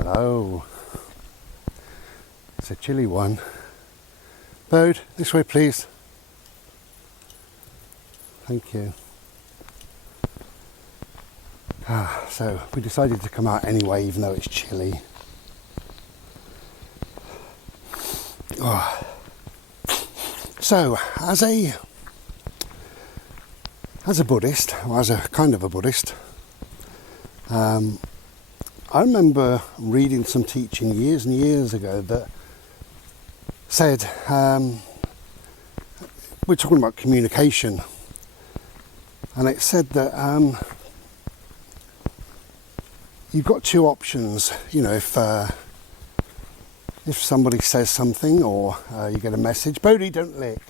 Hello. It's a chilly one. Bode, this way please. Thank you. So we decided to come out anyway, even though it's chilly. So, as a Buddhist, or as a kind of a Buddhist, I remember reading some teaching years and years ago that said, we're talking about communication, and it said that you've got two options. You know, if somebody says something or you get a message, Bodhi, don't lick,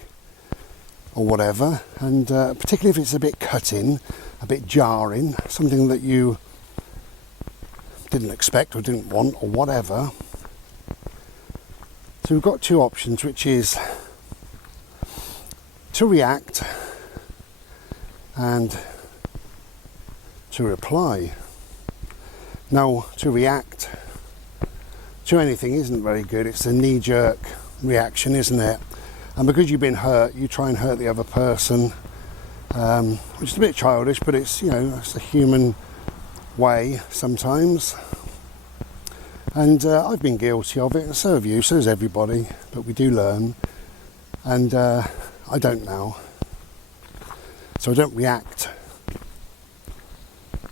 or whatever, and particularly if it's a bit cutting, a bit jarring, something that you didn't expect or didn't want or whatever. So we've got two options, which is to react and to reply. Now, to react to anything isn't very good. It's a knee-jerk reaction, isn't it? And because you've been hurt, you try and hurt the other person, which is a bit childish, but it's, you know, it's a human way sometimes. And I've been guilty of it, and so have you, so has everybody, but we do learn. And I don't now. So I don't react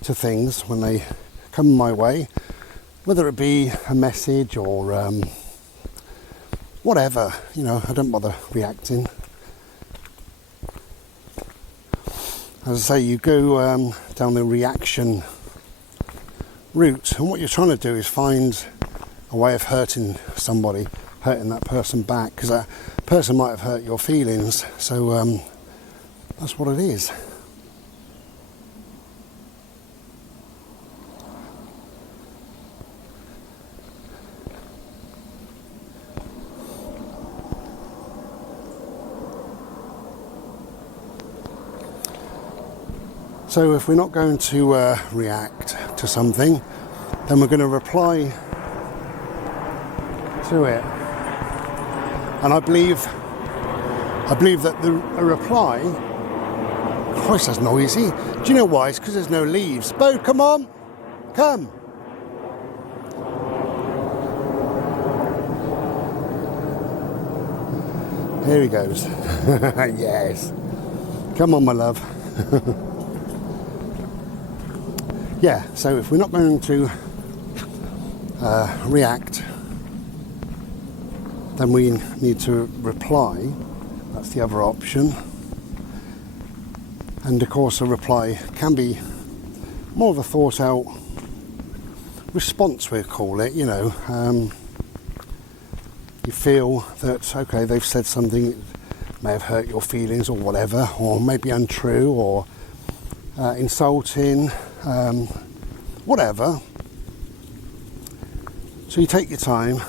to things when they come my way, whether it be a message or whatever, you know, I don't bother reacting. As I say, you go down the reaction route, and what you're trying to do is find a way of hurting somebody, hurting that person back, because that person might have hurt your feelings. So that's what it is. So if we're not going to react to something, then we're going to reply to it. And I believe that a reply, Christ, that's noisy. Do you know why? It's because there's no leaves. Bo, come on, come. There he goes. Yes. Come on, my love. Yeah, so if we're not going to react, then we need to reply. That's the other option. And of course, a reply can be more of a thought out response, we call it, you know. You feel that, okay, they've said something that may have hurt your feelings or whatever, or maybe untrue or insulting, whatever. So you take your time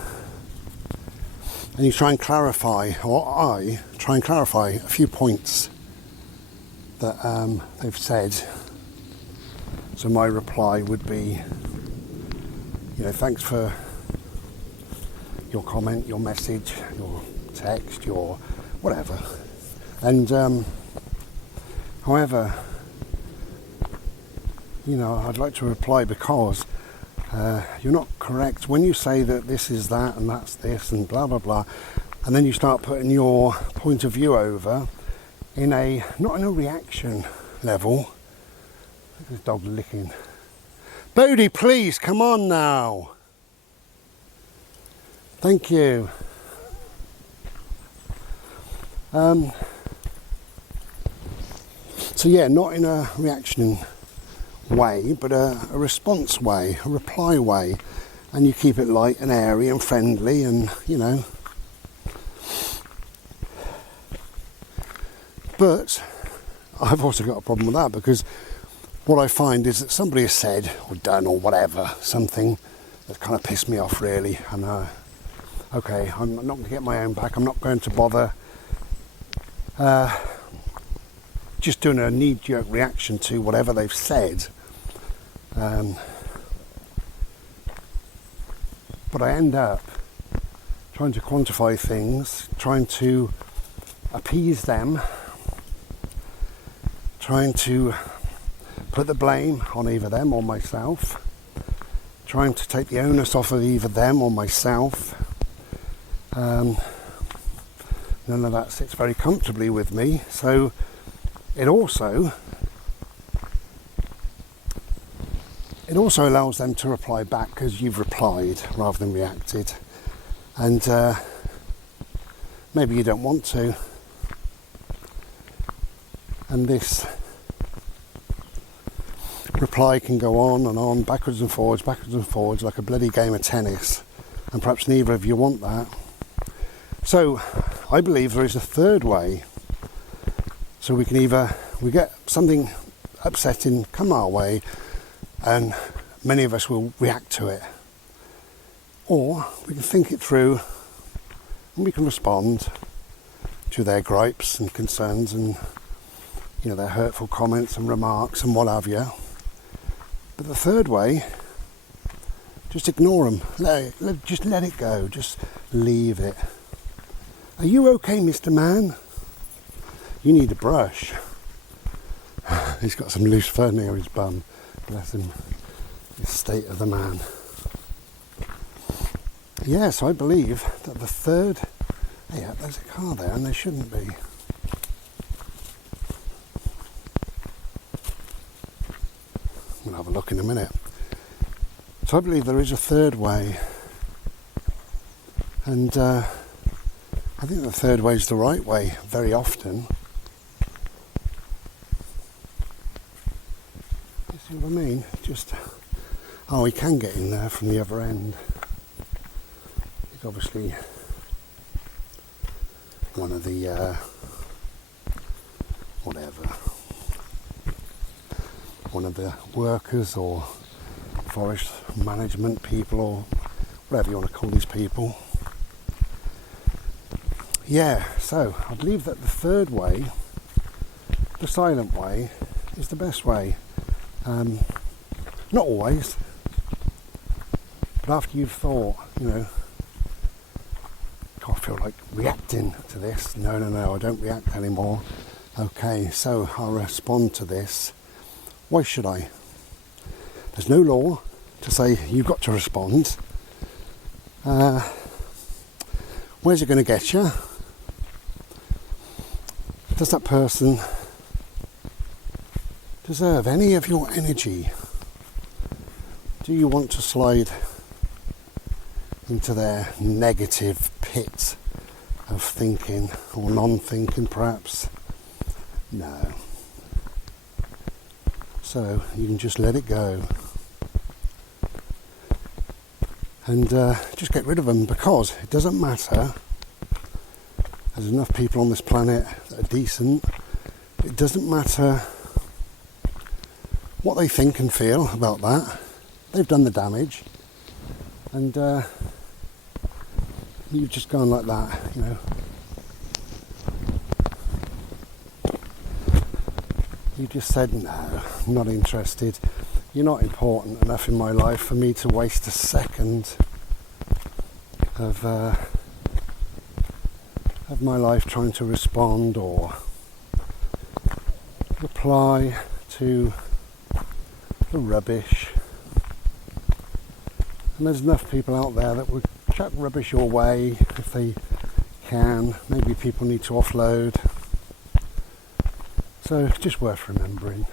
and you try and clarify, or I try and clarify a few points that they've said. So my reply would be, you know, thanks for your comment, your message, your text, your whatever. And however, you know, I'd like to reply because you're not correct when you say that this is that and that's this and blah blah blah, and then you start putting your point of view over in a, not in a reaction level. Look at this dog licking. Bodhi, please come on now. Thank you. So yeah, not in a reaction way, but a response way, a reply way, and you keep it light and airy and friendly, and you know. But I've also got a problem with that, because what I find is that somebody has said or done or whatever, something that's kind of pissed me off really, and okay, I'm not going to get my own back, I'm not going to bother just doing a knee-jerk reaction to whatever they've said. but I end up trying to quantify things, trying to appease them, trying to put the blame on either them or myself, trying to take the onus off of either them or myself. None of that sits very comfortably with me, so it also allows them to reply back because you've replied rather than reacted, and maybe you don't want to, and this reply can go on, backwards and forwards like a bloody game of tennis, and perhaps neither of you want that. So I believe there is a third way. So we get something upsetting come our way, and many of us will react to it, or we can think it through and we can respond to their gripes and concerns and, you know, their hurtful comments and remarks and what have you. But the third way, just ignore them. Just let it go. Just leave it. Are you okay, Mr. Man? You need a brush. He's got some loose fur near his bum. Bless him. The state of the man. Yes, I believe that the third... Yeah, there's a car there and there shouldn't be. We'll have a look in a minute. So I believe there is a third way. And I think the third way is the right way very often. You see what I mean? Just, oh, he can get in there from the other end. He's obviously one of the, one of the workers or forest management people or whatever you want to call these people. Yeah, so I believe that the third way, the silent way, is the best way. Not always, but after you've thought, you know, I feel like reacting to this. No, I don't react anymore. Okay, so I'll respond to this. Why should I? There's no law to say you've got to respond. Where's it going to get you? Does that person deserve any of your energy? Do you want to slide into their negative pit of thinking or non-thinking perhaps? No. So you can just let it go and just get rid of them, because it doesn't matter. There's enough people on this planet that are decent. It doesn't matter what they think and feel about that. They've done the damage, and you've just gone like that, you know. You just said, no, I'm not interested. You're not important enough in my life for me to waste a second of my life trying to respond or reply to the rubbish. And there's enough people out there that would chuck rubbish your way if they can. Maybe people need to offload. So it's just worth remembering.